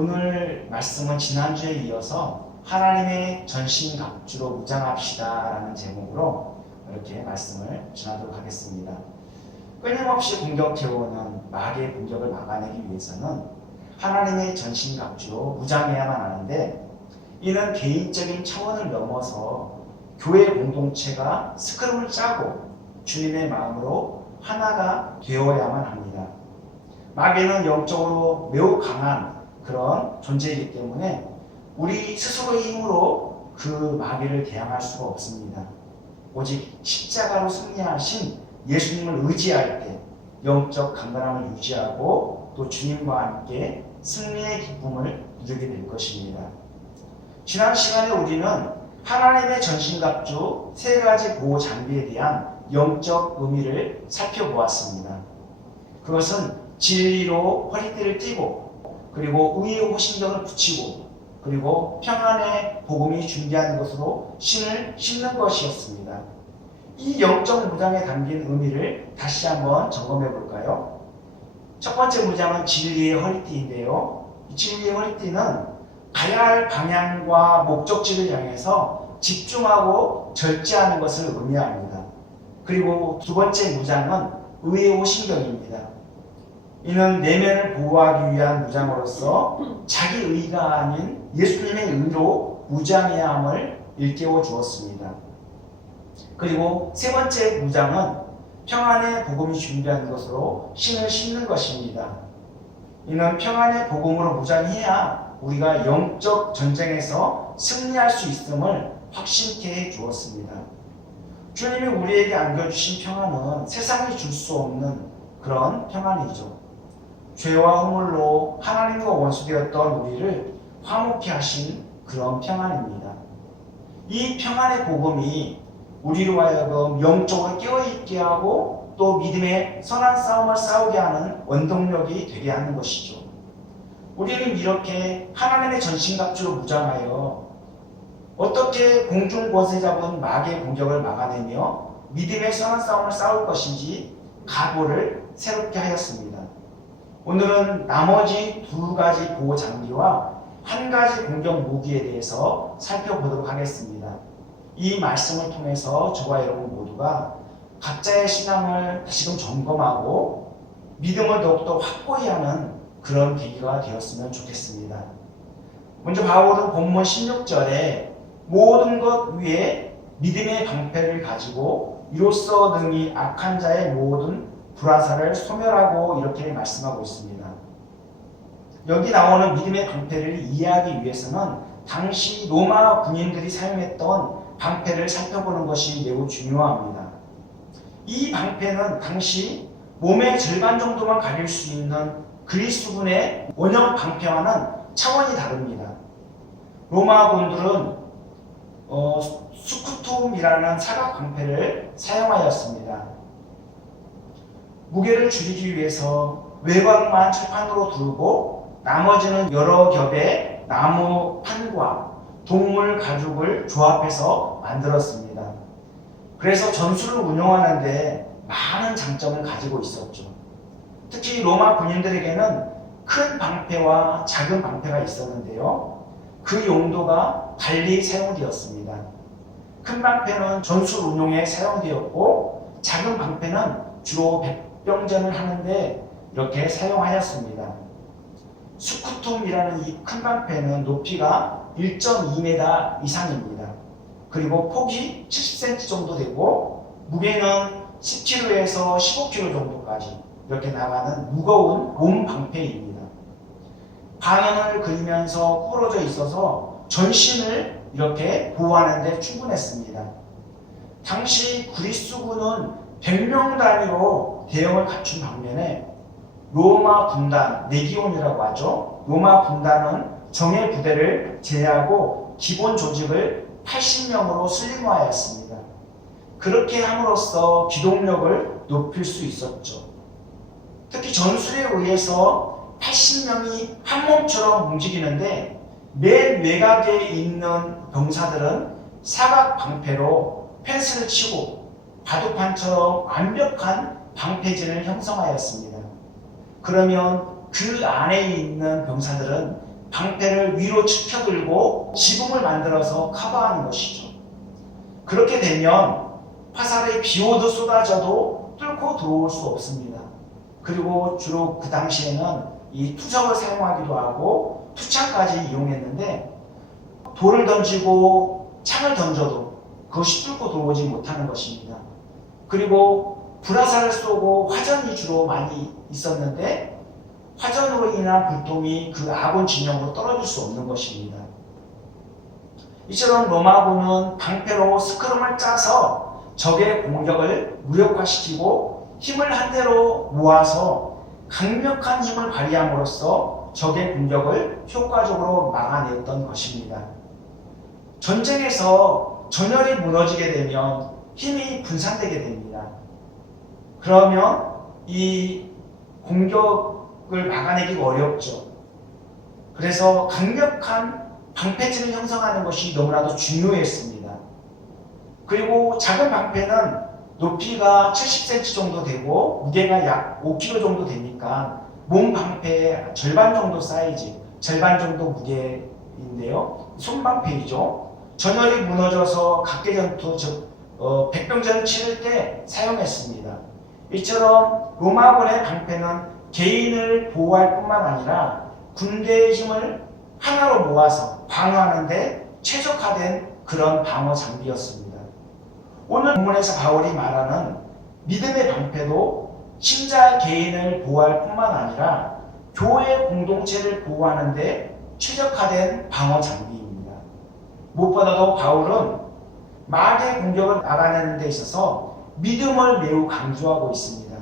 오늘 말씀은 지난주에 이어서 하나님의 전신갑주로 무장합시다 라는 제목으로 이렇게 말씀을 전하도록 하겠습니다. 끊임없이 공격해오는 마귀의 공격을 막아내기 위해서는 하나님의 전신갑주로 무장해야만 하는데, 이는 개인적인 차원을 넘어서 교회 공동체가 스크럼을 짜고 주님의 마음으로 하나가 되어야만 합니다. 마귀는 영적으로 매우 강한 그런 존재이기 때문에 우리 스스로의 힘으로 그 마귀를 대항할 수가 없습니다. 오직 십자가로 승리하신 예수님을 의지할 때 영적 강건함을 유지하고 또 주님과 함께 승리의 기쁨을 누리게 될 것입니다. 지난 시간에 우리는 하나님의 전신갑주 세 가지 보호 장비에 대한 영적 의미를 살펴보았습니다. 그것은 진리로 허리띠를 띠고, 그리고 의의 호신경을 붙이고, 그리고 평안의 복음이 준비하는 것으로 신을 신는 것이었습니다. 이 영적 무장에 담긴 의미를 다시 한번 점검해 볼까요? 첫 번째 무장은 진리의 허리띠인데요. 이 진리의 허리띠는 가야 할 방향과 목적지를 향해서 집중하고 절제하는 것을 의미합니다. 그리고 두 번째 무장은 의의 호신경입니다. 이는 내면을 보호하기 위한 무장으로서 자기 의가 아닌 예수님의 의로 무장해야 함을 일깨워 주었습니다. 그리고 세 번째 무장은 평안의 복음이 준비한 것으로 신을 신는 것입니다. 이는 평안의 복음으로 무장해야 우리가 영적 전쟁에서 승리할 수 있음을 확신케 해 주었습니다. 주님이 우리에게 안겨주신 평안은 세상이 줄 수 없는 그런 평안이죠. 죄와 허물로 하나님과 원수되었던 우리를 화목케 하신 그런 평안입니다. 이 평안의 복음이 우리로 하여금 영적으로 깨어있게 하고 또 믿음의 선한 싸움을 싸우게 하는 원동력이 되게 하는 것이죠. 우리는 이렇게 하나님의 전신갑주로 무장하여 어떻게 공중권세 잡은 마귀의 공격을 막아내며 믿음의 선한 싸움을 싸울 것인지 각오를 새롭게 하였습니다. 오늘은 나머지 두 가지 보호 장비와 한 가지 공격 무기에 대해서 살펴보도록 하겠습니다. 이 말씀을 통해서 저와 여러분 모두가 각자의 신앙을 다시금 점검하고 믿음을 더욱더 확고히 하는 그런 계기가 되었으면 좋겠습니다. 먼저 바울은 본문 16절에 모든 것 위에 믿음의 방패를 가지고 이로써 능히 악한 자의 모든 불화살을 소멸하고 이렇게 말씀하고 있습니다. 여기 나오는 믿음의 방패를 이해하기 위해서는 당시 로마 군인들이 사용했던 방패를 살펴보는 것이 매우 중요합니다. 이 방패는 당시 몸의 절반 정도만 가릴 수 있는 그리스군의 원형 방패와는 차원이 다릅니다. 로마군들은 스쿠툼이라는 사각 방패를 사용하였습니다. 무게를 줄이기 위해서 외곽만 철판으로 두르고 나머지는 여러 겹의 나무 판과 동물 가죽을 조합해서 만들었습니다. 그래서 전술을 운영하는데 많은 장점을 가지고 있었죠. 특히 로마 군인들에게는 큰 방패와 작은 방패가 있었는데요. 그 용도가 달리 사용되었습니다. 큰 방패는 전술 운용에 사용되었고, 작은 방패는 주로 백병전을 하는데 이렇게 사용하였습니다. 스쿠툼이라는 이 큰 방패는 높이가 1.2m 이상입니다. 그리고 폭이 70cm 정도 되고 무게는 10kg에서 15kg 정도까지 이렇게 나가는 무거운 몸 방패입니다. 방향을 그리면서 구부러져 있어서 전신을 이렇게 보호하는 데 충분했습니다. 당시 그리스군은 100명 단위로 대형을 갖춘 반면에 로마 군단, 레기온이라고 하죠. 로마 군단은 정예 부대를 제외하고 기본 조직을 80명으로 슬림화하였습니다. 그렇게 함으로써 기동력을 높일 수 있었죠. 특히 전술에 의해서 80명이 한 몸처럼 움직이는데 맨 외곽에 있는 병사들은 사각 방패로 펜스를 치고 바둑판처럼 완벽한 방패진을 형성하였습니다. 그러면 그 안에 있는 병사들은 방패를 위로 치켜들고 지붕을 만들어서 커버하는 것이죠. 그렇게 되면 화살의 비오도 쏟아져도 뚫고 들어올 수 없습니다. 그리고 주로 그 당시에는 이 투석을 사용하기도 하고 투창까지 이용했는데 돌을 던지고 창을 던져도 그것이 뚫고 들어오지 못하는 것입니다. 그리고 불화살을 쏘고 화전이 주로 많이 있었는데 화전으로 인한 불똥이 그 아군 진영으로 떨어질 수 없는 것입니다. 이처럼 로마군은 방패로 스크럼을 짜서 적의 공격을 무력화시키고 힘을 한대로 모아서 강력한 힘을 발휘함으로써 적의 공격을 효과적으로 막아냈던 것입니다. 전쟁에서 전열이 무너지게 되면 힘이 분산되게 됩니다. 그러면 이 공격을 막아내기가 어렵죠. 그래서 강력한 방패진을 형성하는 것이 너무나도 중요했습니다. 그리고 작은 방패는 높이가 70cm 정도 되고 무게가 약 5kg 정도 되니까 몸 방패의 절반 정도 사이즈, 절반 정도 무게인데요. 손방패이죠. 전열이 무너져서 각계전투, 즉 백병전을 치를 때 사용했습니다. 이처럼 로마군의 방패는 개인을 보호할 뿐만 아니라 군대의 힘을 하나로 모아서 방어하는 데 최적화된 그런 방어 장비였습니다. 오늘 본문에서 바울이 말하는 믿음의 방패도 신자의 개인을 보호할 뿐만 아니라 교회 공동체를 보호하는 데 최적화된 방어 장비입니다. 무엇보다도 바울은 마귀의 공격을 막아내는 데 있어서 믿음을 매우 강조하고 있습니다.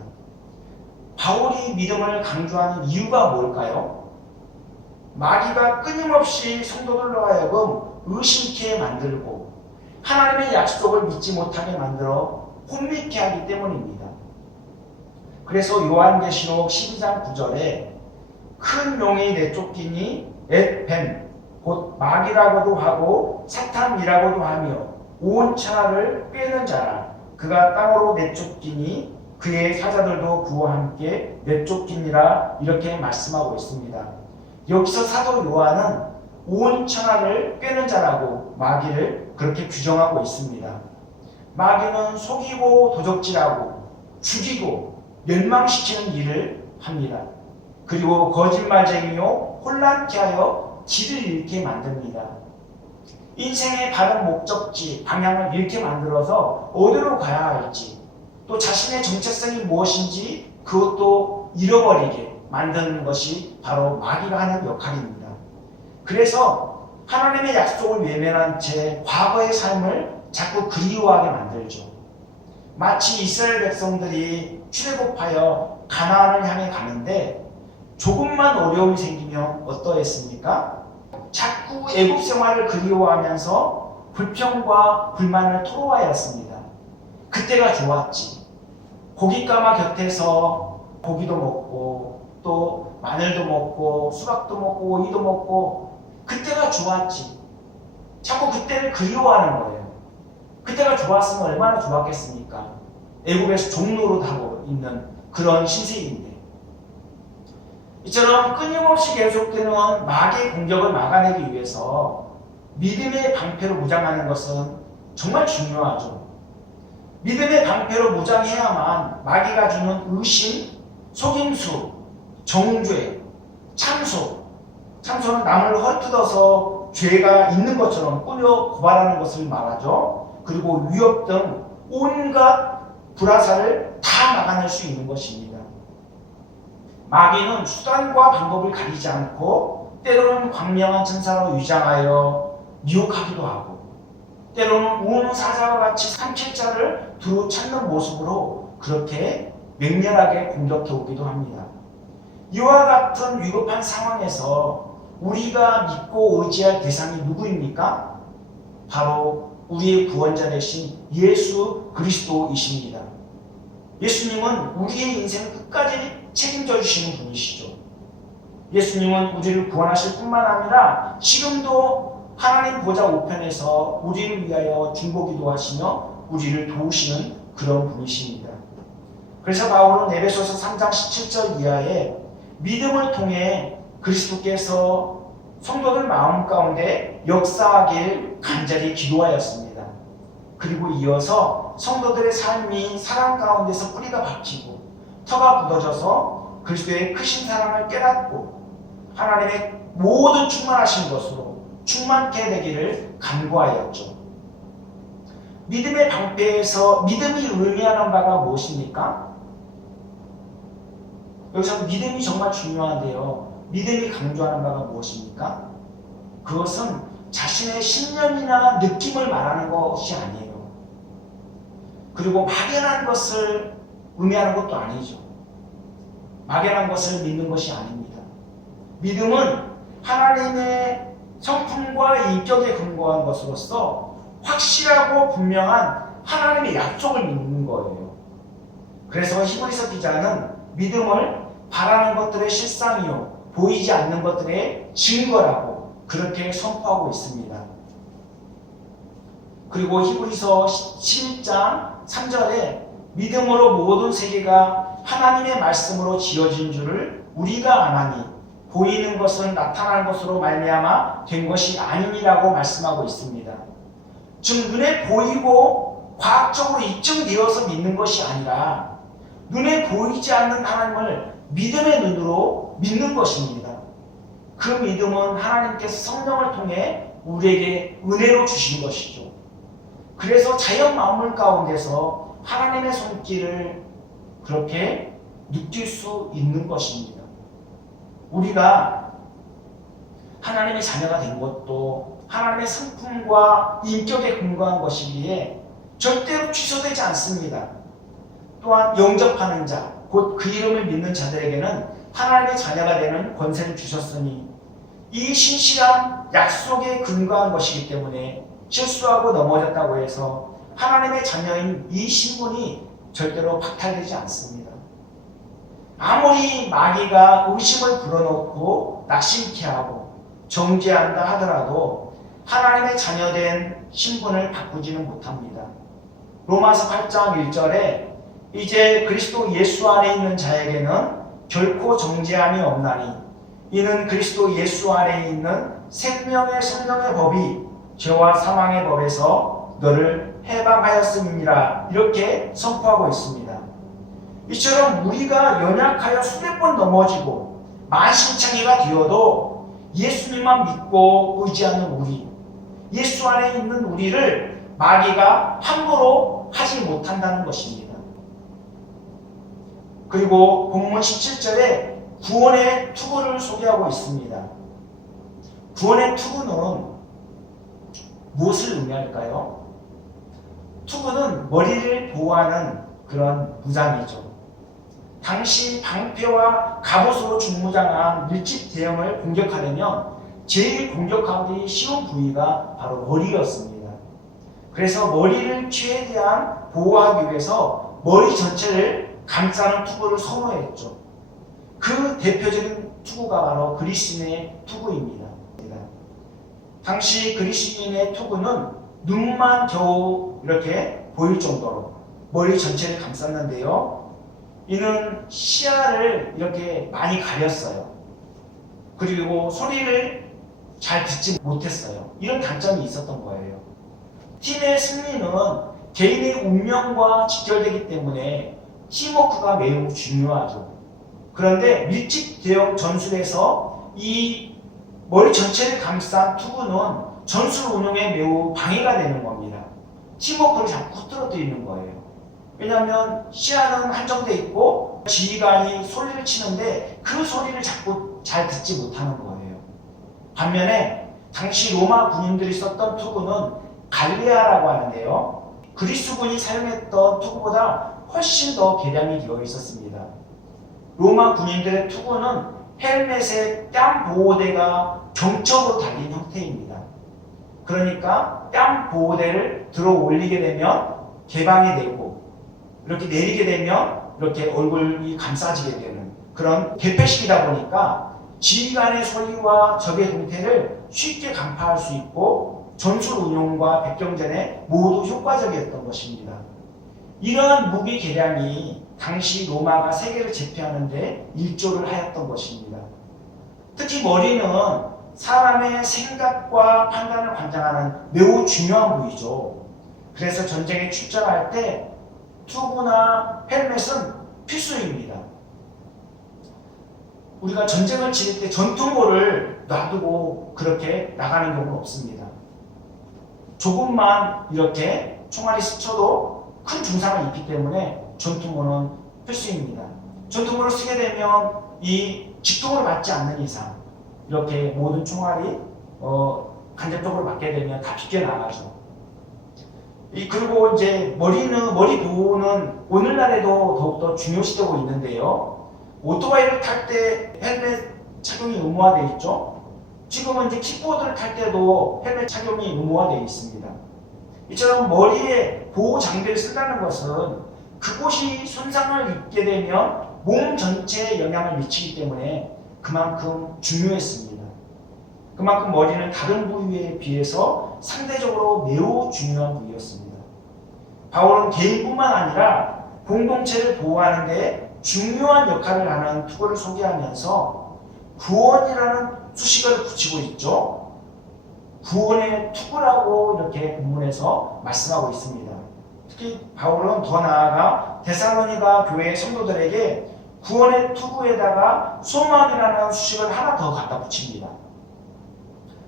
바울이 믿음을 강조하는 이유가 뭘까요? 마귀가 끊임없이 성도들로 하여금 의심케 만들고 하나님의 약속을 믿지 못하게 만들어 혼미케 하기 때문입니다. 그래서 요한계시록 12장 9절에 큰 용이 내쫓기니 엣뱀 곧 마귀라고도 하고 사탄이라고도 하며 온 천하를 꿰는 자라 그가 땅으로 내쫓기니 그의 사자들도 그와 함께 내쫓기니라 이렇게 말씀하고 있습니다. 여기서 사도 요한은 온 천하를 꿰는 자라고 마귀를 그렇게 규정하고 있습니다. 마귀는 속이고 도적질하고 죽이고 멸망시키는 일을 합니다. 그리고 거짓말쟁이요 혼란케 하여 길을 잃게 만듭니다. 인생의 바른 목적지, 방향을 잃게 만들어서 어디로 가야 할지 또 자신의 정체성이 무엇인지 그것도 잃어버리게 만드는 것이 바로 마귀가 하는 역할입니다. 그래서 하나님의 약속을 외면한 채 과거의 삶을 자꾸 그리워하게 만들죠. 마치 이스라엘 백성들이 출애굽하여 가나안을 향해 가는데 조금만 어려움이 생기면 어떠했습니까? 자꾸 애굽 생활을 그리워하면서 불평과 불만을 토로하였습니다. 그때가 좋았지. 고깃가마 곁에서 고기도 먹고 또 마늘도 먹고 수박도 먹고 오이도 먹고 그때가 좋았지. 자꾸 그때를 그리워하는 거예요. 그때가 좋았으면 얼마나 좋았겠습니까? 애굽에서 종노릇하고 있는 그런 신세인데 이처럼 끊임없이 계속되는 마귀의 공격을 막아내기 위해서 믿음의 방패로 무장하는 것은 정말 중요하죠. 믿음의 방패로 무장해야만 마귀가 주는 의심, 속임수, 정죄, 참소는 남을 헐뜯어서 죄가 있는 것처럼 꾸며 고발하는 것을 말하죠. 그리고 위협 등 온갖 불화살을 다 막아낼 수 있는 것입니다. 마귀는 수단과 방법을 가리지 않고 때로는 광명한 천사로 위장하여 미혹하기도 하고 때로는 우는 사자와 같이 삼킬자를 두루 찾는 모습으로 그렇게 맹렬하게 공격해 오기도 합니다. 이와 같은 위급한 상황에서 우리가 믿고 의지할 대상이 누구입니까? 바로 우리의 구원자 되신 예수 그리스도이십니다. 예수님은 우리의 인생을 끝까지 책임져 주시는 분이시죠. 예수님은 우리를 구원하실 뿐만 아니라 지금도 하나님 보좌 우편에서 우리를 위하여 중보기도 하시며 우리를 도우시는 그런 분이십니다. 그래서 바울은 에베소서 3장 17절 이하에 믿음을 통해 그리스도께서 성도들 마음 가운데 역사하길 간절히 기도하였습니다. 그리고 이어서 성도들의 삶이 사랑 가운데서 뿌리가 박히고 터가 굳어져서 그리스도의 크신 사랑을 깨닫고 하나님의 모든 충만하신 것으로 충만케 되기를 간구하였죠. 믿음의 방패에서 믿음이 의미하는 바가 무엇입니까? 여기서 믿음이 정말 중요한데요. 믿음이 강조하는 바가 무엇입니까? 그것은 자신의 신념이나 느낌을 말하는 것이 아니에요. 그리고 막연한 것을 의미하는 것도 아니죠. 막연한 것을 믿는 것이 아닙니다. 믿음은 하나님의 성품과 인격에 근거한 것으로서 확실하고 분명한 하나님의 약속을 믿는 거예요. 그래서 히브리서 기자는 믿음을 바라는 것들의 실상이요 보이지 않는 것들의 증거라고 그렇게 선포하고 있습니다. 그리고 히브리서 11장 3절에 믿음으로 모든 세계가 하나님의 말씀으로 지어진 줄을 우리가 아나니 보이는 것은 나타나는 것으로 말미암아 된 것이 아니니라고 말씀하고 있습니다. 즉 눈에 보이고 과학적으로 입증되어서 믿는 것이 아니라 눈에 보이지 않는 하나님을 믿음의 눈으로 믿는 것입니다. 그 믿음은 하나님께서 성령을 통해 우리에게 은혜로 주신 것이죠. 그래서 자연 만물 가운데서 하나님의 손길을 그렇게 느낄 수 있는 것입니다. 우리가 하나님의 자녀가 된 것도 하나님의 성품과 인격에 근거한 것이기에 절대로 취소되지 않습니다. 또한 영접하는 자, 곧 그 이름을 믿는 자들에게는 하나님의 자녀가 되는 권세를 주셨으니 이 신실한 약속에 근거한 것이기 때문에 실수하고 넘어졌다고 해서 하나님의 자녀인 이 신분이 절대로 박탈되지 않습니다. 아무리 마귀가 의심을 불어넣고 낙심케 하고 정죄한다 하더라도 하나님의 자녀된 신분을 바꾸지는 못합니다. 로마서 8장 1절에 이제 그리스도 예수 안에 있는 자에게는 결코 정죄함이 없나니 이는 그리스도 예수 안에 있는 생명의 성령의 법이 죄와 사망의 법에서 너를 해방하였음이니라 이렇게 선포하고 있습니다. 이처럼 우리가 연약하여 수백 번 넘어지고 만신창이가 되어도 예수님만 믿고 의지하는 우리, 예수 안에 있는 우리를 마귀가 함부로 하지 못한다는 것입니다. 그리고 본문 17절에 구원의 투구를 소개하고 있습니다. 구원의 투구는 무엇을 의미할까요? 투구는 머리를 보호하는 그런 무장이죠. 당시 방패와 갑옷으로 중무장한 밀집 대형을 공격하려면 제일 공격하기 쉬운 부위가 바로 머리였습니다. 그래서 머리를 최대한 보호하기 위해서 머리 전체를 감싸는 투구를 선호했죠. 그 대표적인 투구가 바로 그리스인의 투구입니다. 당시 그리스인의 투구는 눈만 겨우 이렇게 보일 정도로 머리 전체를 감쌌는데요. 이는 시야를 이렇게 많이 가렸어요. 그리고 소리를 잘 듣지 못했어요. 이런 단점이 있었던 거예요. 팀의 승리는 개인의 운명과 직결되기 때문에 팀워크가 매우 중요하죠. 그런데 밀집 대형 전술에서 이 머리 전체를 감싼 투구는 전술 운용에 매우 방해가 되는 겁니다. 팀워크를 자꾸 흐트러뜨리는 거예요. 왜냐하면 시야는 한정돼 있고 지휘관이 소리를 치는데 그 소리를 자꾸 잘 듣지 못하는 거예요. 반면에 당시 로마 군인들이 썼던 투구는 갈레아라고 하는데요. 그리스군이 사용했던 투구보다 훨씬 더 개량이 되어 있었습니다. 로마 군인들의 투구는 헬멧에 뺨 보호대가 경첩으로 달린 형태입니다. 그러니까 뺨 보호대를 들어 올리게 되면 개방이 되고 이렇게 내리게 되면 이렇게 얼굴이 감싸지게 되는 그런 개폐식이다 보니까 지휘관의 소리와 적의 동태를 쉽게 간파할 수 있고 전술 운용과 백경전에 모두 효과적이었던 것입니다. 이러한 무기 개량이 당시 로마가 세계를 제패하는 데 일조를 하였던 것입니다. 특히 머리는 사람의 생각과 판단을 관장하는 매우 중요한 부위죠. 그래서 전쟁에 출전할 때 투구나 헬멧은 필수입니다. 우리가 전쟁을 치를 때 전투모를 놔두고 그렇게 나가는 경우는 없습니다. 조금만 이렇게 총알이 스쳐도 큰 중상을 입기 때문에 전투모는 필수입니다. 전투모를 쓰게 되면 이 직통을 맞지 않는 이상 이렇게 모든 총알이 간접적으로 맞게 되면 다 비껴나가죠. 그리고 이제 머리 보호는 오늘날에도 더욱더 중요시되고 있는데요. 오토바이를 탈 때 헬멧 착용이 의무화되어 있죠. 지금은 이제 킥보드를 탈 때도 헬멧 착용이 의무화되어 있습니다. 이처럼 머리에 보호 장비를 쓴다는 것은 그곳이 손상을 입게 되면 몸 전체에 영향을 미치기 때문에 그만큼 중요했습니다. 그만큼 머리는 다른 부위에 비해서 상대적으로 매우 중요한 부위였습니다. 바울은 개인뿐만 아니라 공동체를 보호하는 데 중요한 역할을 하는 투구를 소개하면서 구원이라는 수식어를 붙이고 있죠. 구원의 투구라고 이렇게 본문에서 말씀하고 있습니다. 특히 바울은 더 나아가 데살로니가 교회 성도들에게 구원의 투구에다가 소망이라는 수식을 하나 더 갖다 붙입니다.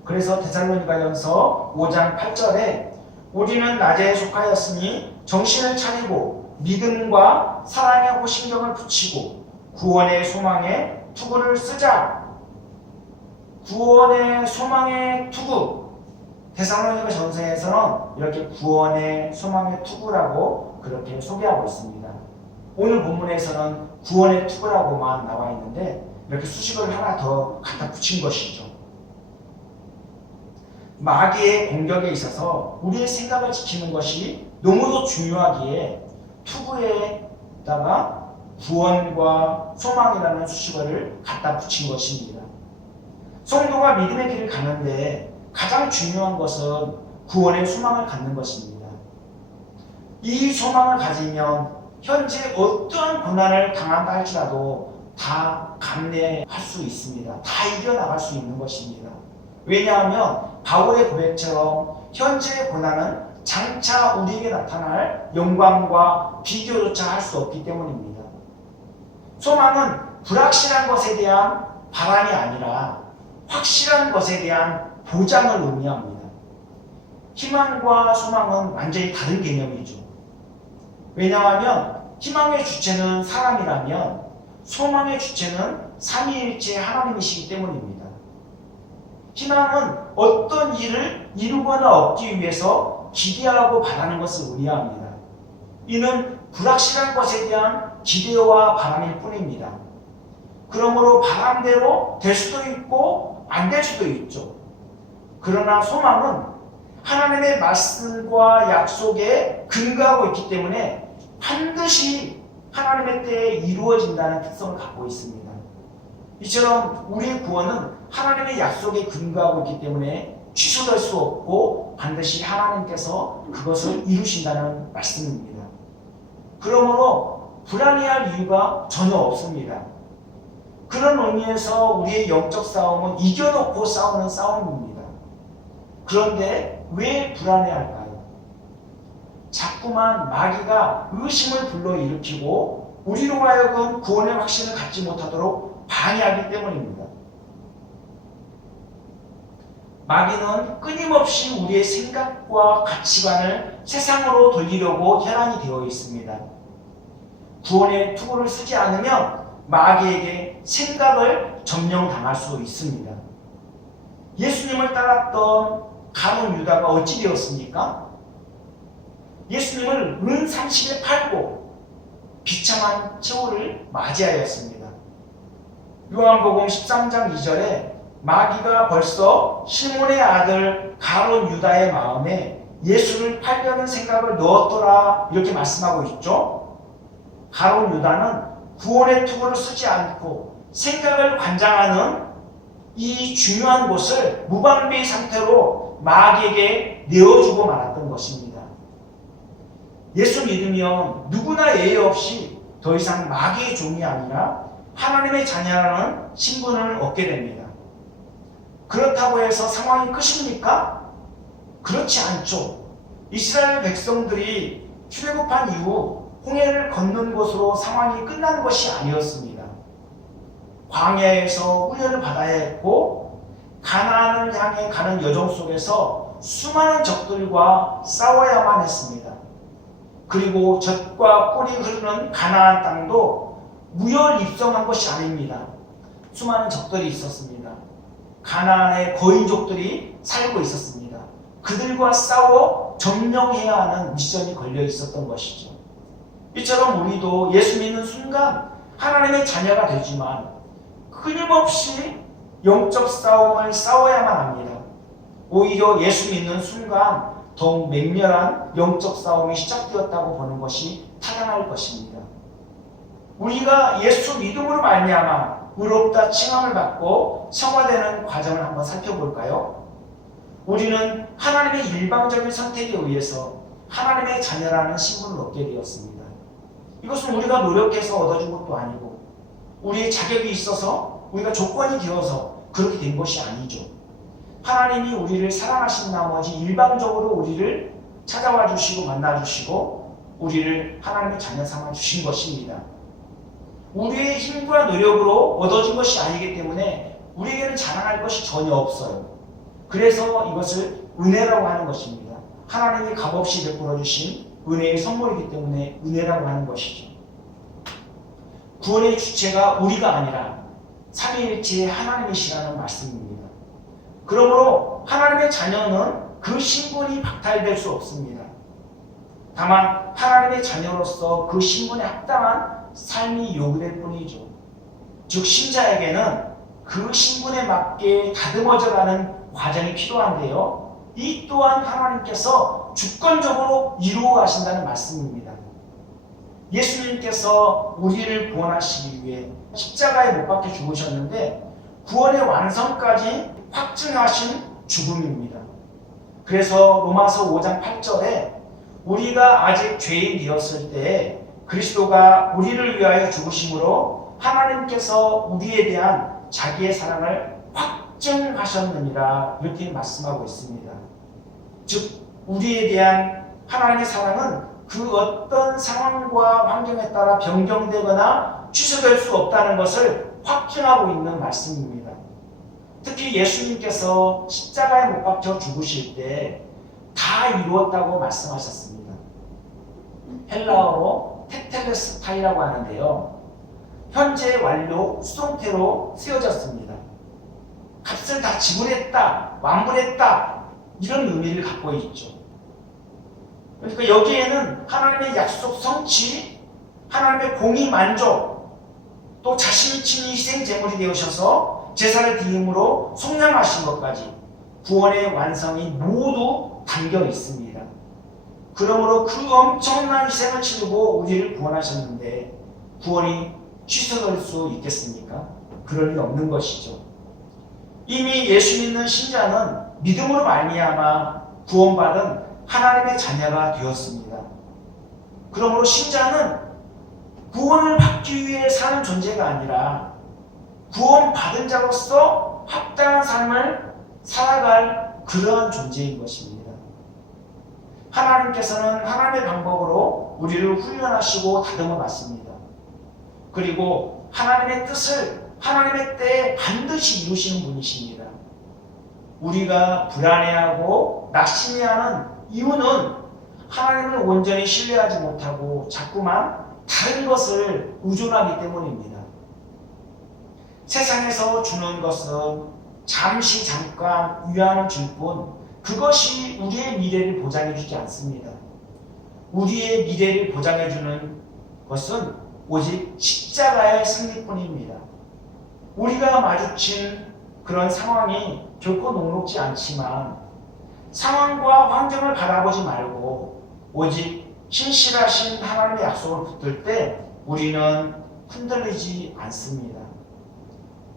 그래서 데살로니가전서 5장 8절에 우리는 낮에 속하였으니 정신을 차리고 믿음과 사랑에 호신경을 붙이고 구원의 소망에 투구를 쓰자. 구원의 소망의 투구. 데살로니가 전서에서는 이렇게 구원의 소망의 투구라고 그렇게 소개하고 있습니다. 오늘 본문에서는 구원의 투구라고만 나와 있는데 이렇게 수식을 하나 더 갖다 붙인 것이죠. 마귀의 공격에 있어서 우리의 생각을 지키는 것이 너무도 중요하기에 투구에다가 구원과 소망이라는 수식어를 갖다 붙인 것입니다. 성도가 믿음의 길을 가는데 가장 중요한 것은 구원의 소망을 갖는 것입니다. 이 소망을 가지면 현재 어떠한 고난을 당한다 할지라도 다 감내할 수 있습니다. 다 이겨나갈 수 있는 것입니다. 왜냐하면 바울의 고백처럼 현재의 고난은 장차 우리에게 나타날 영광과 비교조차 할 수 없기 때문입니다. 소망은 불확실한 것에 대한 바람이 아니라 확실한 것에 대한 보장을 의미합니다. 희망과 소망은 완전히 다른 개념이죠. 왜냐하면 희망의 주체는 사람이라면 소망의 주체는 삼위일체 하나님이시기 때문입니다. 희망은 어떤 일을 이루거나 얻기 위해서 기대하고 바라는 것을 의미합니다. 이는 불확실한 것에 대한 기대와 바람일 뿐입니다. 그러므로 바람대로 될 수도 있고 안 될 수도 있죠. 그러나 소망은 하나님의 말씀과 약속에 근거하고 있기 때문에 반드시 하나님의 때에 이루어진다는 특성을 갖고 있습니다. 이처럼 우리의 구원은 하나님의 약속에 근거하고 있기 때문에 취소될 수 없고 반드시 하나님께서 그것을 이루신다는 말씀입니다. 그러므로 불안해할 이유가 전혀 없습니다. 그런 의미에서 우리의 영적 싸움은 이겨놓고 싸우는 싸움입니다. 그런데 왜 불안해할까요? 자꾸만 마귀가 의심을 불러일으키고 우리로 하여금 구원의 확신을 갖지 못하도록 방해하기 때문입니다. 마귀는 끊임없이 우리의 생각과 가치관을 세상으로 돌리려고 혈안이 되어 있습니다. 구원의 투구를 쓰지 않으면 마귀에게 생각을 점령당할 수 있습니다. 예수님을 따랐던 가룟 유다가 어찌 되었습니까? 예수님을 은 30에 팔고 비참한 최후를 맞이하였습니다. 요한복음 13장 2절에 마귀가 벌써 시몬의 아들 가룟 유다의 마음에 예수를 팔려는 생각을 넣었더라 이렇게 말씀하고 있죠. 가룟 유다는 구원의 투구를 쓰지 않고 생각을 관장하는 이 중요한 곳을 무방비 상태로 마귀에게 내어주고 말았던 것입니다. 예수 믿으면 누구나 예외 없이 더 이상 마귀의 종이 아니라 하나님의 자녀라는 신분을 얻게 됩니다. 그렇다고 해서 상황이 끝입니까? 그렇지 않죠. 이스라엘 백성들이 출애굽한 이후 홍해를 건넌 것으로 상황이 끝난 것이 아니었습니다. 광야에서 훈련을 받아야 했고 가나안을 향해 가는 여정 속에서 수많은 적들과 싸워야만 했습니다. 그리고 젖과 꿀이 흐르는 가나안 땅도 무혈 입성한 것이 아닙니다. 수많은 적들이 있었습니다. 가나안의 거인족들이 살고 있었습니다. 그들과 싸워 점령해야 하는 미션이 걸려 있었던 것이죠. 이처럼 우리도 예수 믿는 순간 하나님의 자녀가 되지만 끊임없이 영적 싸움을 싸워야만 합니다. 오히려 예수 믿는 순간 더욱 맹렬한 영적 싸움이 시작되었다고 보는 것이 타당할 것입니다. 우리가 예수 믿음으로 말미암아 의롭다 칭함을 받고 성화되는 과정을 한번 살펴볼까요? 우리는 하나님의 일방적인 선택에 의해서 하나님의 자녀라는 신분을 얻게 되었습니다. 이것은 우리가 노력해서 얻어준 것도 아니고 우리의 자격이 있어서 우리가 조건이 되어서 그렇게 된 것이 아니죠. 하나님이 우리를 사랑하신 나머지 일방적으로 우리를 찾아와 주시고 만나 주시고 우리를 하나님의 자녀 삼아 주신 것입니다. 우리의 힘과 노력으로 얻어진 것이 아니기 때문에 우리에게는 자랑할 것이 전혀 없어요. 그래서 이것을 은혜라고 하는 것입니다. 하나님이 값없이 베풀어 주신 은혜의 선물이기 때문에 은혜라고 하는 것이죠. 구원의 주체가 우리가 아니라 삼위일체의 하나님이시라는 말씀입니다. 그러므로 하나님의 자녀는 그 신분이 박탈될 수 없습니다. 다만 하나님의 자녀로서 그 신분에 합당한 삶이 요구될 뿐이죠. 즉 신자에게는 그 신분에 맞게 다듬어져가는 과정이 필요한데요. 이 또한 하나님께서 주권적으로 이루어 가신다는 말씀입니다. 예수님께서 우리를 구원하시기 위해 십자가에 못 박혀 죽으셨는데 구원의 완성까지 확증하신 죽음입니다. 그래서 로마서 5장 8절에 우리가 아직 죄인이었을 때 그리스도가 우리를 위하여 죽으심으로 하나님께서 우리에 대한 자기의 사랑을 확증하셨느니라 이렇게 말씀하고 있습니다. 즉 우리에 대한 하나님의 사랑은 그 어떤 상황과 환경에 따라 변경되거나 취소될 수 없다는 것을 확증하고 있는 말씀입니다. 특히 예수님께서 십자가에 못 박혀 죽으실 때 다 이루었다고 말씀하셨습니다. 헬라어로 테텔레스타이라고 하는데요. 현재 완료 수동태로 쓰여졌습니다. 값을 다 지불했다, 완불했다 이런 의미를 갖고 있죠. 그러니까 여기에는 하나님의 약속 성취, 하나님의 공의 만족, 또 자신이 친히 희생 제물이 되으셔서 제사를 드림으로 속량하신 것까지 구원의 완성이 모두 담겨 있습니다. 그러므로 그 엄청난 희생을 치르고 우리를 구원하셨는데 구원이 취소될 수 있겠습니까? 그럴 리 없는 것이죠. 이미 예수 믿는 신자는 믿음으로 말미암아 구원받은 하나님의 자녀가 되었습니다. 그러므로 신자는 구원을 받기 위해 사는 존재가 아니라 구원받은 자로서 합당한 삶을 살아갈 그러한 존재인 것입니다. 하나님께서는 하나님의 방법으로 우리를 훈련하시고 다듬어 놨습니다. 그리고 하나님의 뜻을 하나님의 때에 반드시 이루시는 분이십니다. 우리가 불안해하고 낙심해하는 이유는 하나님을 온전히 신뢰하지 못하고 자꾸만 다른 것을 의존하기 때문입니다. 세상에서 주는 것은 잠시 잠깐 위안을 줄 뿐 그것이 우리의 미래를 보장해 주지 않습니다. 우리의 미래를 보장해 주는 것은 오직 십자가의 승리뿐입니다. 우리가 마주친 그런 상황이 결코 녹록지 않지만 상황과 환경을 바라보지 말고 오직 신실하신 하나님의 약속을 붙들 때 우리는 흔들리지 않습니다.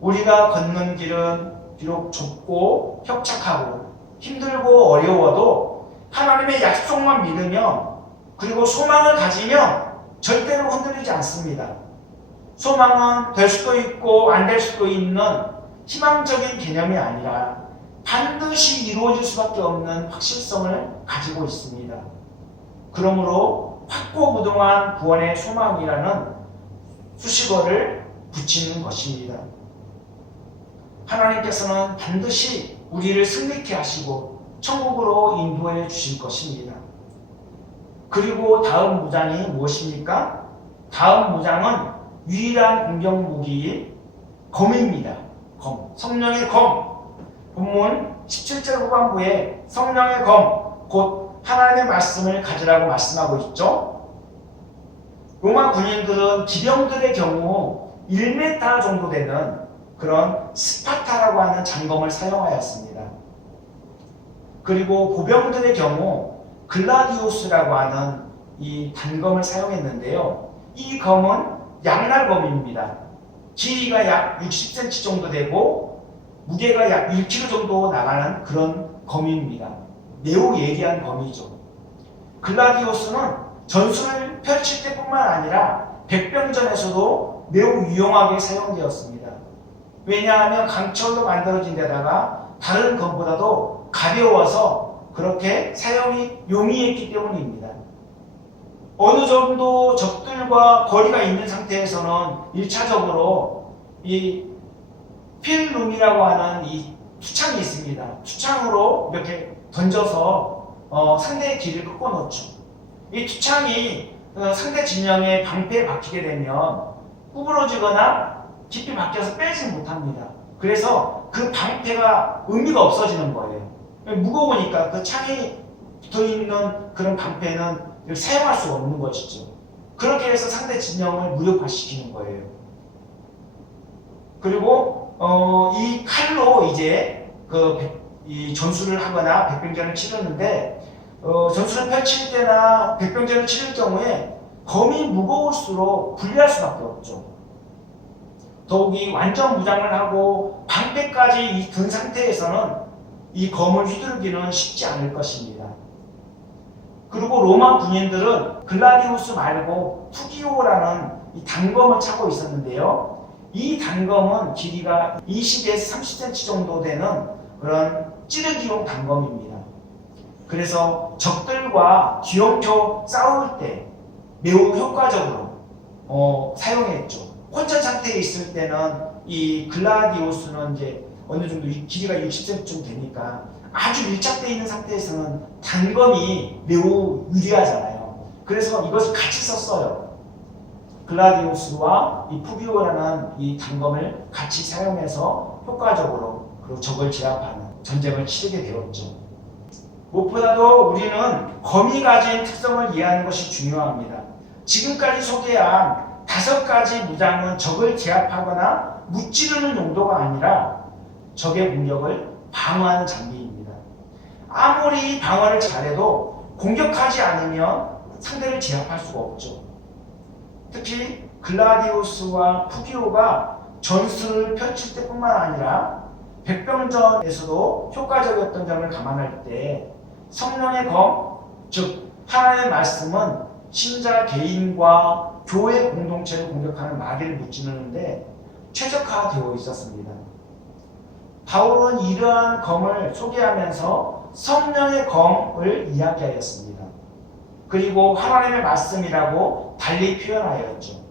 우리가 걷는 길은 비록 좁고 협착하고 힘들고 어려워도 하나님의 약속만 믿으며 그리고 소망을 가지며 절대로 흔들리지 않습니다. 소망은 될 수도 있고 안 될 수도 있는 희망적인 개념이 아니라 반드시 이루어질 수밖에 없는 확실성을 가지고 있습니다. 그러므로 확고부동한 구원의 소망이라는 수식어를 붙이는 것입니다. 하나님께서는 반드시 우리를 승리케 하시고 천국으로 인도해 주실 것입니다. 그리고 다음 무장이 무엇입니까? 다음 무장은 유일한 공격 무기인 검입니다. 검, 성령의 검. 본문 17절 후반부에 성령의 검, 곧 하나님의 말씀을 가지라고 말씀하고 있죠. 로마 군인들은 기병들의 경우 1m 정도 되는 그런 스파타라고 하는 장검을 사용하였습니다. 그리고 보병들의 경우 글라디우스라고 하는 이 단검을 사용했는데요. 이 검은 양날검입니다. 길이가 약 60cm 정도 되고 무게가 약 1kg 정도 나가는 그런 검입니다. 매우 예리한 검이죠. 글라디우스는 전술을 펼칠 때뿐만 아니라 백병전에서도 매우 유용하게 사용되었습니다. 왜냐하면 강철로 만들어진 데다가 다른 검보다도 가벼워서 그렇게 사용이 용이했기 때문입니다. 어느 정도 적들과 거리가 있는 상태에서는 1차적으로 이 필룸이라고 하는 이 투창이 있습니다. 투창으로 이렇게 던져서 상대의 길을 꺾어 놓죠. 이 투창이 상대 진영의 방패에 박히게 되면 구부러지거나 깊이 박혀서 빼지 못합니다. 그래서 그 방패가 의미가 없어지는 거예요. 무거우니까 그 창이 붙어있는 그런 방패는 사용할 수 없는 것이죠. 그렇게 해서 상대 진영을 무력화시키는 거예요. 그리고 이 칼로 이제 이 전술을 하거나 백병전을 치르는데 전술을 펼칠 때나 백병전을 치를 경우에 검이 무거울수록 불리할 수밖에 없죠. 더욱이 완전 무장을 하고 방패까지 든 상태에서는 이 검을 휘두르기는 쉽지 않을 것입니다. 그리고 로마 군인들은 글라디우스 말고 푸기오라는 이 단검을 차고 있었는데요. 이 단검은 길이가 20에서 30cm 정도 되는 그런 찌르기용 단검입니다. 그래서 적들과 뒤엉켜 싸울 때 매우 효과적으로 사용했죠. 혼전 상태에 있을 때는 이 글라디우스는 이제 어느 정도 길이가 60cm 정도 되니까 아주 밀착되어 있는 상태에서는 단검이 매우 유리하잖아요. 그래서 이것을 같이 썼어요. 글라디우스와 이 푸기오라는 이 단검을 같이 사용해서 효과적으로 그리고 적을 제압하는 전쟁을 치르게 되었죠. 무엇보다도 우리는 검이 가진 특성을 이해하는 것이 중요합니다. 지금까지 소개한 5가지 무장은 적을 제압하거나 무찌르는 용도가 아니라 적의 공격을 방어하는 장비입니다. 아무리 방어를 잘해도 공격하지 않으면 상대를 제압할 수가 없죠. 특히 글라디우스와 푸기오가 전술을 펼칠 때뿐만 아니라 백병전에서도 효과적이었던 점을 감안할 때 성령의 검, 즉 하나님의 말씀은 신자 개인과 교회 공동체를 공격하는 마귀를 무찌르는데 최적화되어 있었습니다. 바울은 이러한 검을 소개하면서 성령의 검을 이야기하였습니다. 그리고 하나님의 말씀이라고 달리 표현하였죠.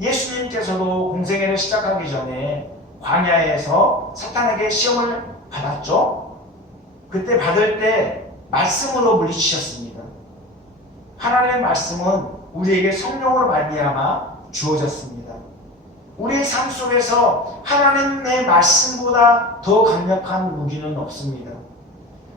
예수님께서도 공생애를 시작하기 전에 광야에서 사탄에게 시험을 받았죠. 그때 받을 때 말씀으로 물리치셨습니다. 하나님의 말씀은 우리에게 성령으로 말미암아 주어졌습니다. 우리의 삶 속에서 하나님의 말씀보다 더 강력한 무기는 없습니다.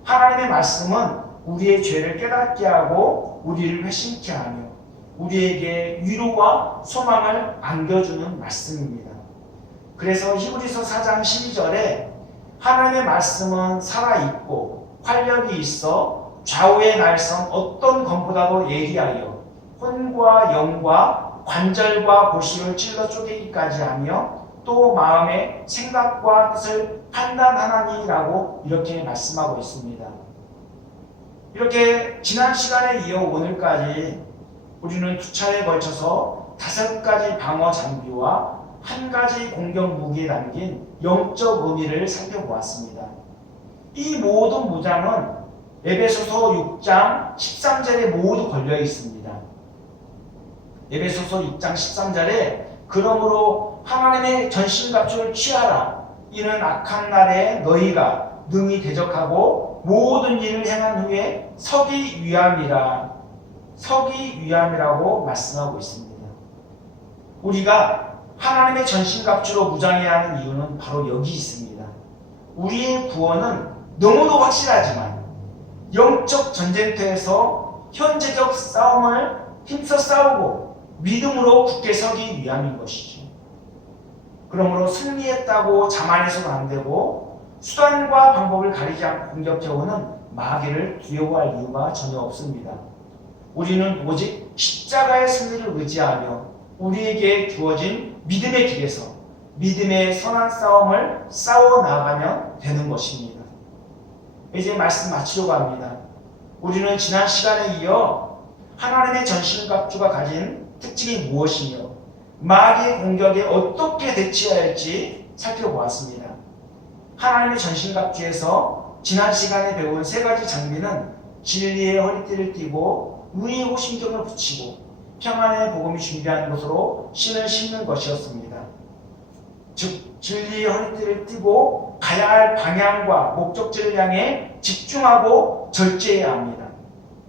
하나님의 말씀은 우리의 죄를 깨닫게 하고 우리를 회심케 하며 우리에게 위로와 소망을 안겨주는 말씀입니다. 그래서 히브리서 4장 12절에 하나님의 말씀은 살아있고 활력이 있어 좌우의 날선 어떤 검보다도 예리하여 혼과 영과 관절과 골식을 찔러 쪼개기까지 하며 또 마음의 생각과 뜻을 판단하나니라고 이렇게 말씀하고 있습니다. 이렇게 지난 시간에 이어 오늘까지 우리는 2차에 걸쳐서 5가지 방어 장비와 한 가지 공격 무기에 담긴 영적 의미를 살펴보았습니다. 이 모든 무장은 에베소서 6장 13절에 모두 걸려 있습니다. 에베소서 6장 13절에 그러므로 하나님의 전신갑주를 취하라. 이는 악한 날에 너희가 능히 대적하고 모든 일을 행한 후에 서기 위함이라고 말씀하고 있습니다. 우리가 하나님의 전신갑주로 무장해야 하는 이유는 바로 여기 있습니다. 우리의 구원은 너무도 확실하지만 영적 전쟁터에서 현재적 싸움을 힘써 싸우고 믿음으로 굳게 서기 위함인 것이죠. 그러므로 승리했다고 자만해서는 안 되고 수단과 방법을 가리지 않고 공격해오는 마귀를 두려워할 이유가 전혀 없습니다. 우리는 오직 십자가의 승리를 의지하며 우리에게 주어진 믿음의 길에서 믿음의 선한 싸움을 싸워 나가면 되는 것입니다. 이제 말씀 마치려고 합니다. 우리는 지난 시간에 이어 하나님의 전신갑주가 가진 특징이 무엇이며 마귀의 공격에 어떻게 대처해야 할지 살펴보았습니다. 하나님의 전신갑주에서 지난 시간에 배운 세 가지 장비는 진리의 허리띠를 띠고 의의 호심경을 붙이고 평안의 복음이 준비하는 것으로 신을 신는 것이었습니다. 즉 진리의 허리띠를 띠고 가야 할 방향과 목적지를 향해 집중하고 절제해야 합니다.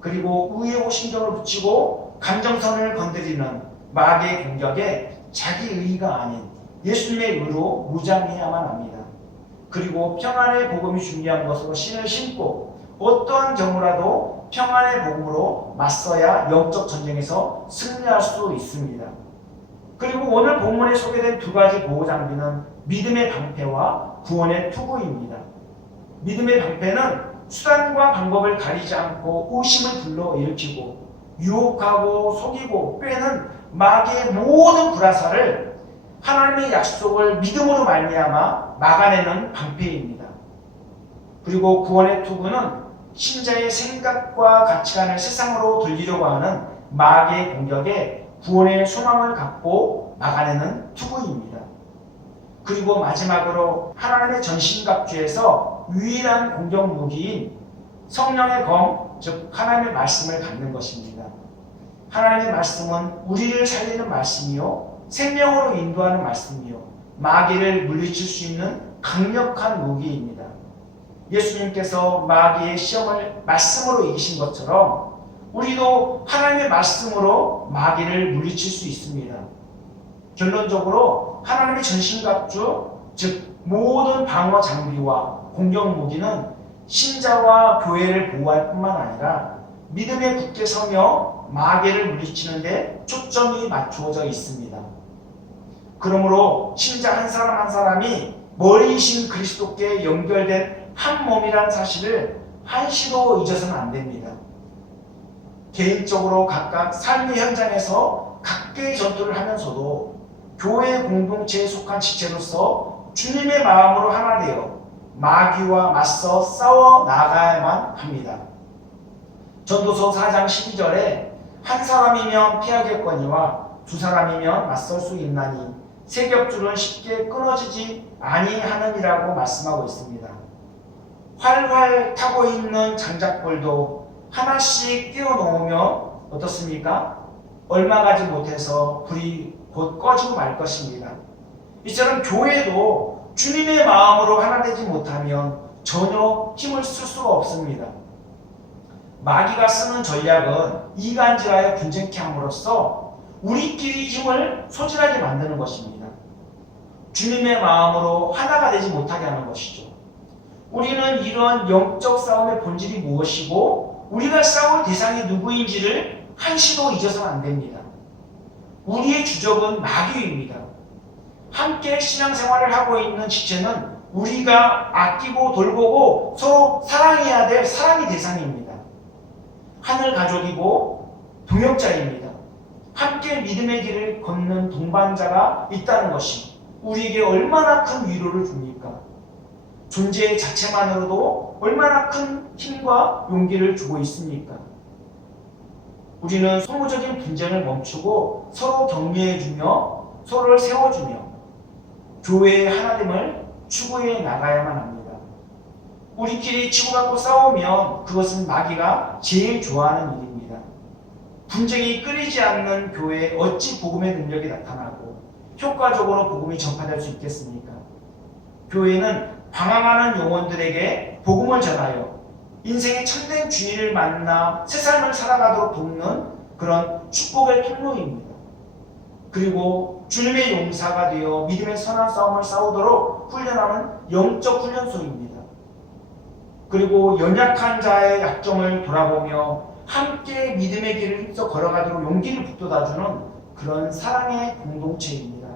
그리고 의의 호심경을 붙이고 감정선을 건드리는 마귀의 공격에 자기 의가 아닌 예수님의 의로 무장해야만 합니다. 그리고 평안의 복음이 준비한 것으로 신을 신고 어떠한 경우라도 평안의 복음으로 맞서야 영적 전쟁에서 승리할 수 있습니다. 그리고 오늘 본문에 소개된 두 가지 보호 장비는 믿음의 방패와 구원의 투구입니다. 믿음의 방패는 수단과 방법을 가리지 않고 의심을 불러일으키고 유혹하고 속이고 꿰는 마귀의 모든 불화살을 하나님의 약속을 믿음으로 말미암아 막아내는 방패입니다. 그리고 구원의 투구는 신자의 생각과 가치관을 세상으로 돌리려고 하는 마귀의 공격에 구원의 소망을 갖고 막아내는 투구입니다. 그리고 마지막으로 하나님의 전신갑주에서 유일한 공격 무기인 성령의 검, 즉 하나님의 말씀을 갖는 것입니다. 하나님의 말씀은 우리를 살리는 말씀이요 생명으로 인도하는 말씀이요 마귀를 물리칠 수 있는 강력한 무기입니다. 예수님께서 마귀의 시험을 말씀으로 이기신 것처럼 우리도 하나님의 말씀으로 마귀를 물리칠 수 있습니다. 결론적으로 하나님의 전신갑주, 즉 모든 방어 장비와 공격 무기는 신자와 교회를 보호할 뿐만 아니라 믿음에 굳게 서며 마귀를 물리치는 데 초점이 맞추어져 있습니다. 그러므로 신자 한 사람 한 사람이 머리이신 그리스도께 연결된 한 몸이란 사실을 한시도 잊어서는 안 됩니다. 개인적으로 각각 삶의 현장에서 각계의 전투를 하면서도 교회 공동체에 속한 지체로서 주님의 마음으로 하나 되어 마귀와 맞서 싸워 나가야만 합니다. 전도서 4장 12절에 한 사람이면 피하겠거니와 두 사람이면 맞설 수 있나니 세 겹줄은 쉽게 끊어지지 아니하느니라고 말씀하고 있습니다. 활활 타고 있는 장작불도 하나씩 띄워놓으면 어떻습니까? 얼마 가지 못해서 불이 곧 꺼지고 말 것입니다. 이처럼 교회도 주님의 마음으로 하나 되지 못하면 전혀 힘을 쓸 수가 없습니다. 마귀가 쓰는 전략은 이간질하여 분쟁케 함으로써 우리끼리 힘을 소진하게 만드는 것입니다. 주님의 마음으로 하나가 되지 못하게 하는 것이죠. 우리는 이런 영적 싸움의 본질이 무엇이고 우리가 싸울 대상이 누구인지를 한시도 잊어서는 안 됩니다. 우리의 주적은 마귀입니다. 함께 신앙생활을 하고 있는 지체는 우리가 아끼고 돌보고 서로 사랑해야 될 사랑의 대상입니다. 하늘 가족이고 동역자입니다. 함께 믿음의 길을 걷는 동반자가 있다는 것이 우리에게 얼마나 큰 위로를 줍니까? 존재 자체만으로도 얼마나 큰 힘과 용기를 주고 있습니까? 우리는 소모적인 분쟁을 멈추고 서로 격려해주며 서로를 세워주며 교회의 하나됨을 추구해 나가야만 합니다. 우리끼리 치고받고 싸우면 그것은 마귀가 제일 좋아하는 일입니다. 분쟁이 끊이지 않는 교회에 어찌 복음의 능력이 나타나고 효과적으로 복음이 전파될 수 있겠습니까? 교회는 방황하는 영혼들에게 복음을 전하여 인생의 참된 주인을 만나 새 삶을 살아가도록 돕는 그런 축복의 통로입니다. 그리고 주님의 용사가 되어 믿음의 선한 싸움을 싸우도록 훈련하는 영적 훈련소입니다. 그리고 연약한 자의 약점을 돌아보며 함께 믿음의 길을 힘써 걸어가도록 용기를 북돋아주는 그런 사랑의 공동체입니다.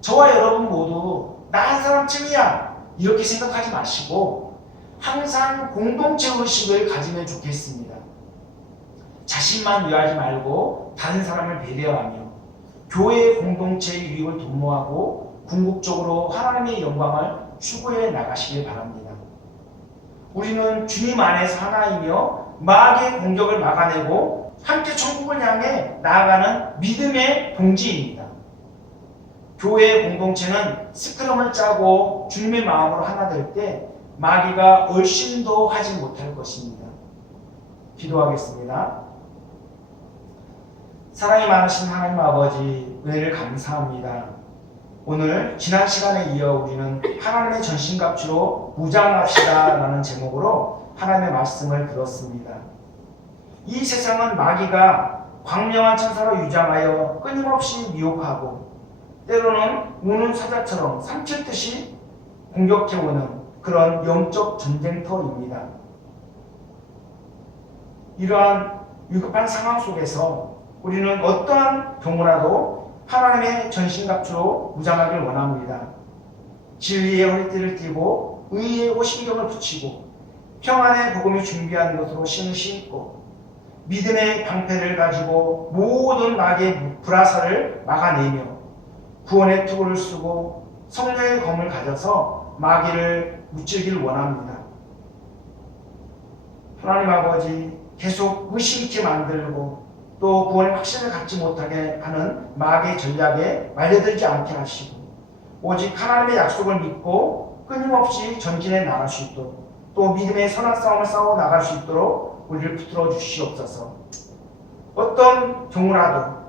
저와 여러분 모두 나 한 사람쯤이야 이렇게 생각하지 마시고 항상 공동체 의식을 가지면 좋겠습니다. 자신만 위하지 말고 다른 사람을 배려하며 교회의 공동체의 유익을 도모하고 궁극적으로 하나님의 영광을 추구해 나가시길 바랍니다. 우리는 주님 안에서 하나이며 마귀의 공격을 막아내고 함께 천국을 향해 나아가는 믿음의 동지입니다. 교회의 공동체는 스크럼을 짜고 주님의 마음으로 하나 될 때 마귀가 얼씬도 하지 못할 것입니다. 기도하겠습니다. 사랑이 많으신 하나님 아버지, 은혜를 감사합니다. 오늘 지난 시간에 이어 우리는 하나님의 전신갑주로 무장합시다 라는 제목으로 하나님의 말씀을 들었습니다. 이 세상은 마귀가 광명한 천사로 유장하여 끊임없이 미혹하고 때로는 우는 사자처럼 삼킬듯이 공격해오는 그런 영적 전쟁터입니다. 이러한 위급한 상황 속에서 우리는 어떠한 경우라도 하나님의 전신갑주로 무장하길 원합니다. 진리의 허리띠를 띠고 의의 오신경을 붙이고 평안의 복음이 준비한 것으로 신을 신고 믿음의 방패를 가지고 모든 마귀의 불화살을 막아내며 구원의 투구를 쓰고 성령의 검을 가져서 마귀를 무찌르기를 원합니다. 하나님 아버지, 계속 의심있게 만들고 또 구원의 확신을 갖지 못하게 하는 마귀의 전략에 말려들지 않게 하시고 오직 하나님의 약속을 믿고 끊임없이 전진해 나갈 수 있도록 또 믿음의 선한 싸움을 싸워 나갈 수 있도록 우리를 붙들어 주시옵소서. 어떤 경우라도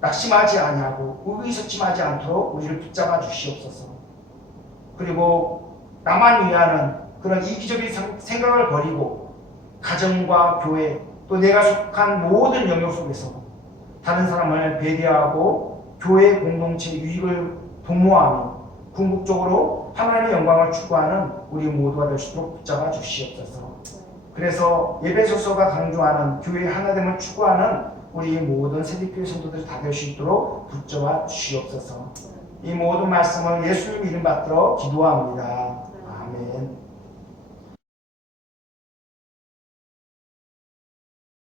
낙심하지 아니하고 의기소침하지 않도록 우리를 붙잡아 주시옵소서. 그리고 나만 위하는 그런 이기적인 생각을 버리고 가정과 교회 또 내가 속한 모든 영역 속에서 다른 사람을 배려하고 교회 공동체의 유익을 도모하며 궁극적으로 하나님의 영광을 추구하는 우리 모두가 될 수 있도록 붙잡아 주시옵소서. 그래서 예배소서가 강조하는 교회의 하나됨을 추구하는 우리 모든 세대교회 성도들이 다 될 수 있도록 붙잡아 주시옵소서. 이 모든 말씀을 예수님 이름 받들어 기도합니다. 아멘.